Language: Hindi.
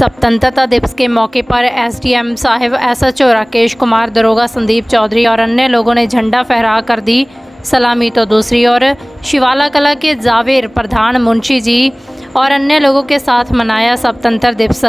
स्वतंत्रता दिवस के मौके पर एसडीएम साहिब, एसएचओ राकेश कुमार, दरोगा संदीप चौधरी और अन्य लोगों ने झंडा फहरा कर दी सलामी। तो दूसरी ओर शिवाला कला के जावेर प्रधान, मुंशी जी और अन्य लोगों के साथ मनाया स्वतंत्रता दिवस।